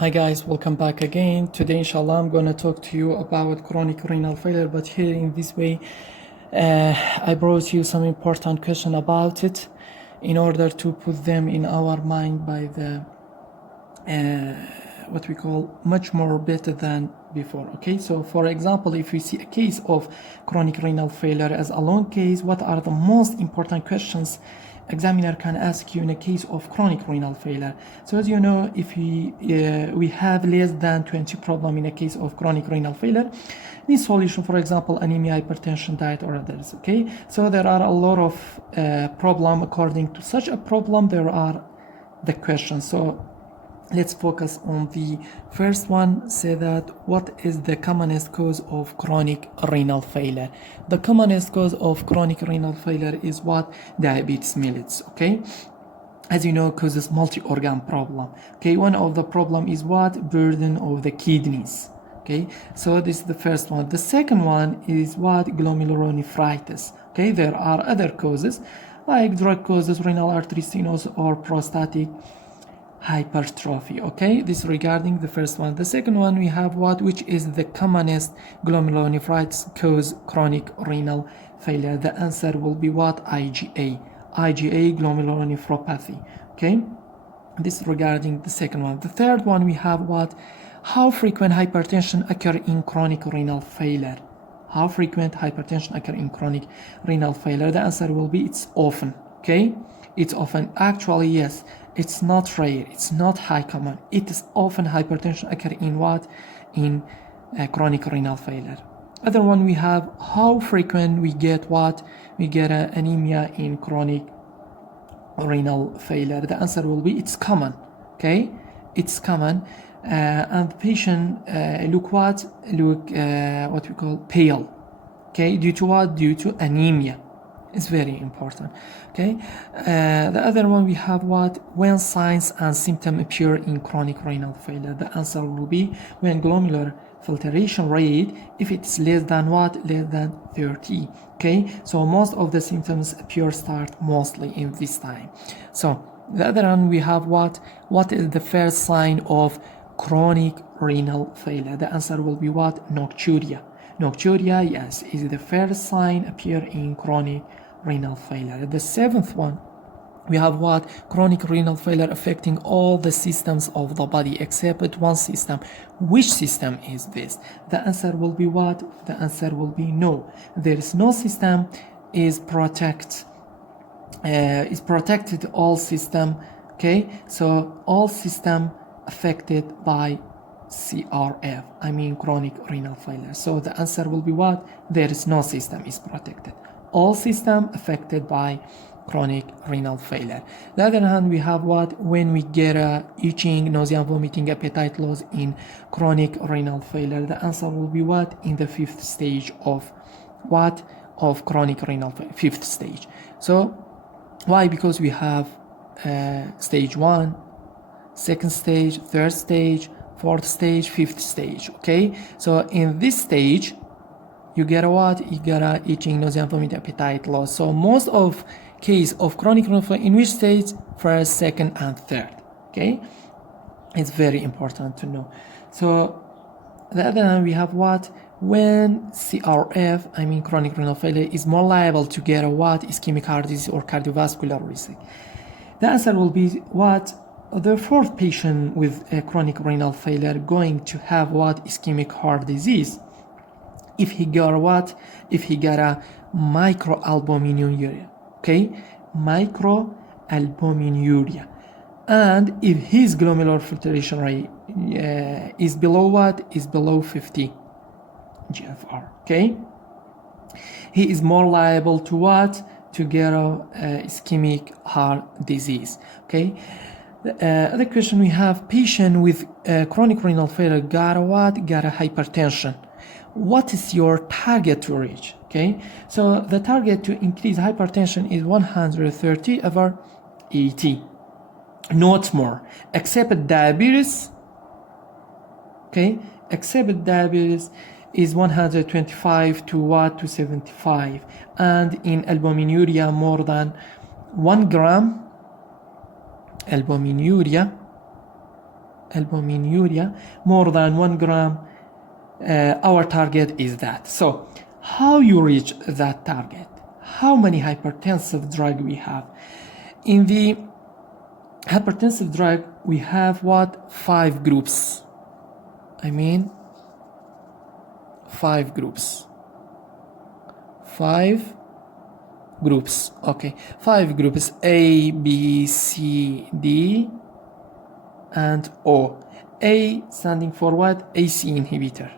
Hi guys, welcome back again. Today inshallah I'm going to talk to you about chronic renal failure, but here in this way I brought you some important question about it in order to put them in our mind by the what we call much more better than before. Okay, so for example, if you see a case of chronic renal failure as a long case, what are the most important questions examiner can ask you in a case of chronic renal failure? So as you know, if we have less than 20 problem in a case of chronic renal failure, need solution, for example, anemia, hypertension, diet, or others. Okay, so there are a lot of problem. According to such a problem, there are the questions. So let's focus on the first one. Say that what is the commonest cause of chronic renal failure? The commonest cause of chronic renal failure is what? Diabetes mellitus. Okay, as you know, causes multi-organ problem. Okay, one of the problem is what? Burden of the kidneys. Okay, so this is the first one. The second one is what? Glomerulonephritis. Okay, there are other causes like drug causes, renal artery stenosis, or prostatic hypertrophy. Okay, this regarding the first one. The second one, we have what? Which is the commonest glomerulonephritis cause chronic renal failure? The answer will be what? IgA glomerulonephropathy. Okay, this regarding the second one. The third one, we have what? How frequent hypertension occur in chronic renal failure? How frequent hypertension occur in chronic renal failure? The answer will be it's often. Okay, it's often. Actually, yes, it's not rare, it's not high common, it is often hypertension occur in what? In chronic renal failure. Other one, we have how frequent we get what? We get anemia in chronic renal failure. The answer will be it's common. Okay, it's common. And the patient look what we call pale. Okay, due to what? Due to anemia. It's very important. Okay, the other one, we have what? When signs and symptoms appear in chronic renal failure? The answer will be when glomerular filtration rate, if it's less than what? Less than 30. Okay, so most of the symptoms start mostly in this time. So the other one, we have what is the first sign of chronic renal failure? The answer will be what? Nocturia. Nocturia, yes, is the first sign appear in chronic renal failure. The seventh one, we have what? Chronic renal failure affecting all the systems of the body except one system. Which system is this? The answer will be what? The answer will be no. There is no system is protected all system. Okay, so all system affected by CRF, I mean chronic renal failure. So the answer will be what? There is no system is protected. All system affected by chronic renal failure. The other hand, we have what? When we get itching, nausea, vomiting, appetite loss in chronic renal failure. The answer will be what? In the fifth stage of what? Of chronic renal failure, fifth stage. So why? Because we have stage 1, second stage, third stage, fourth stage, fifth stage. Okay, so in this stage you get what? You get itching, nausea, vomiting, appetite loss. So most of case of chronic renal failure in which stage? First, second, and third. Okay, it's very important to know. So the other hand, we have what? When CRF, I mean chronic renal failure, is more liable to get what? Ischemic heart disease or cardiovascular risk. The answer will be what? The fourth patient with chronic renal failure going to have what? Ischemic heart disease. If he got what? If he got a microalbuminuria. Okay, microalbuminuria. And if his glomerular filtration rate is below what? Is below 50 GFR. Okay, he is more liable to what? To get ischemic heart disease. Okay. Other question, we have patient with chronic renal failure got what? Got a hypertension. What is your target to reach? Okay, so the target to increase hypertension is 130 over 80, not more, except diabetes. Okay, except diabetes is 125 to what? To 75, and in albuminuria more than 1 gram albuminuria albuminuria more than 1 gram, our target is that. So how you reach that target? How many hypertensive drug we have? In the hypertensive drug, we have what? 5 groups. I mean, 5 groups. 5 groups. Okay, 5 groups: A, B, C, D, and O. A standing for what? AC inhibitor,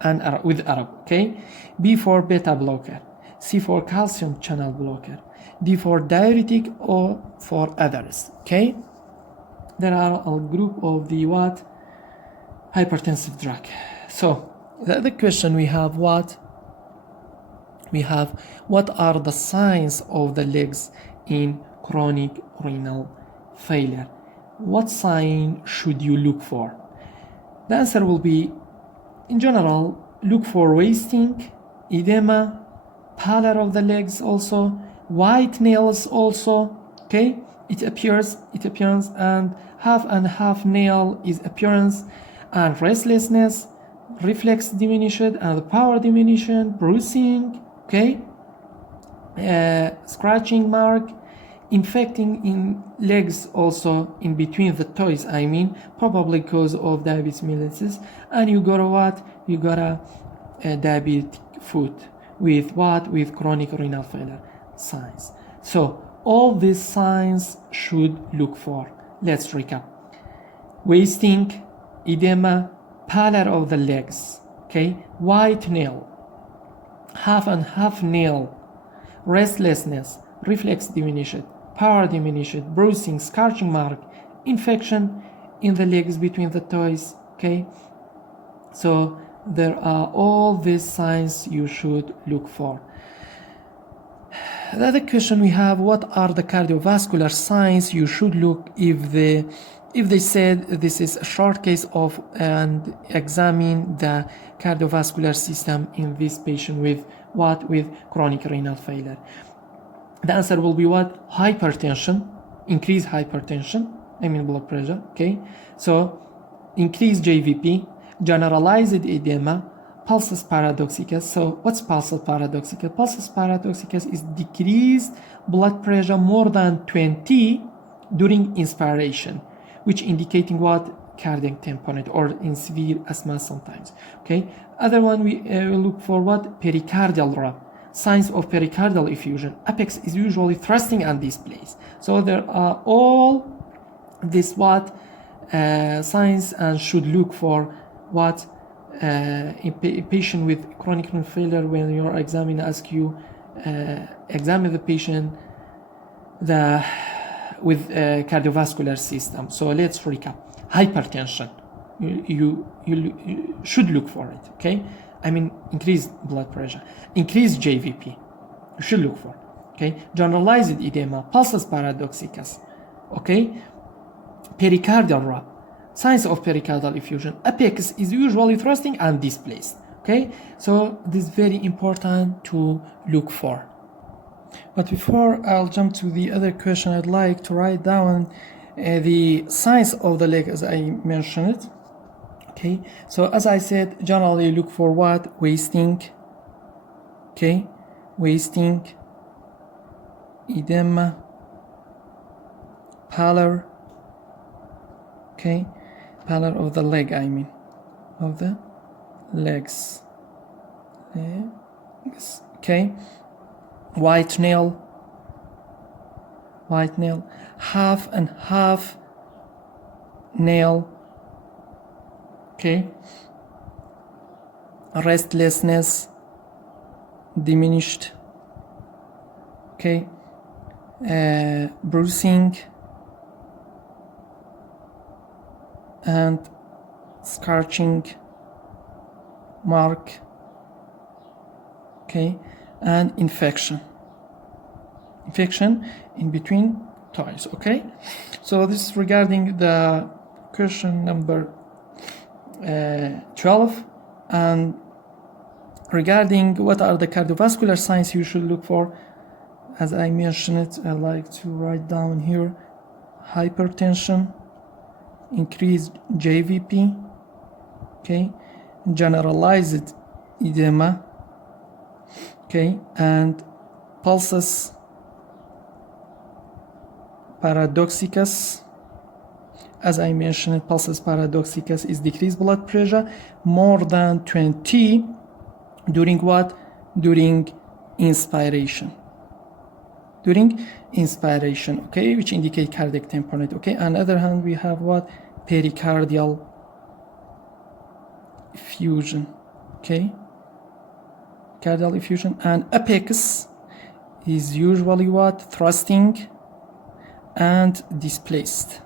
and with Arab. Okay. B for beta blocker. C for calcium channel blocker. D for diuretic, or for others. Okay. There are a group of the what? Hypertensive drug. So the other question we have what? We have what are the signs of the legs in chronic renal failure? What sign should you look for? The answer will be, in general, look for wasting, edema, pallor of the legs also, white nails also. Okay, it appears, and half nail is appearance, and restlessness, reflex diminished, and power diminution, bruising. Okay, scratching mark, infecting in legs also, in between the toes, I mean, probably because of diabetes mellitus. And you got a what? You got a diabetic foot with what? With chronic renal failure signs. So all these signs should look for. Let's recap: wasting, edema, pallor of the legs, okay, white nail, half nail, restlessness, reflex diminished, power diminished, bruising, scorching mark, infection in the legs between the toes. Okay, so there are all these signs you should look for. The other question we have: what are the cardiovascular signs you should look if they said this is a short case of and examine the cardiovascular system in this patient with what? With chronic renal failure? The answer will be what? Hypertension, increased hypertension, I mean blood pressure. Okay, so increased JVP, generalized edema, pulsus paradoxicus. So what's pulsus paradoxicus? Pulsus paradoxicus is decreased blood pressure more than 20 during inspiration, which indicating what? Cardiac tamponade, or in severe asthma sometimes. Okay, other one we look for what? Pericardial rub, signs of pericardial effusion. Apex is usually thrusting and displays. So there are all this what signs, and should look for what in patient with chronic renal failure. When your examiner asks you, examine the patient with cardiovascular system. So let's recap. Hypertension, you should look for it. Okay, I mean increased blood pressure, increased JVP, you should look for. Okay, generalized edema, pulsus paradoxicus. Okay, pericardial rub, signs of pericardial effusion. Apex is usually thrusting and displaced. Okay, so this is very important to look for. But before I'll jump to the other question, I'd like to write down the signs of the leg as I mentioned it. Okay, so as I said, generally look for what? Wasting. Okay, wasting, edema, pallor. Okay, pallor of the leg, I mean, of the legs. Okay, white nail, half and half nail. Okay, restlessness, diminished. Okay, bruising and scorching mark. Okay, and infection in between toes. Okay, so this is regarding the question number 12, and regarding what are the cardiovascular signs you should look for. As I mentioned it, I like to write down here: hypertension, increased JVP, okay, generalized edema, okay, and pulsus paradoxicus. As I mentioned, pulsus paradoxicus is decreased blood pressure more than 20 during what? During inspiration. During inspiration, okay, which indicate cardiac tamponade, okay. On the other hand, we have what? Pericardial effusion, okay. Cardiac effusion, and apex is usually what? Thrusting and displaced.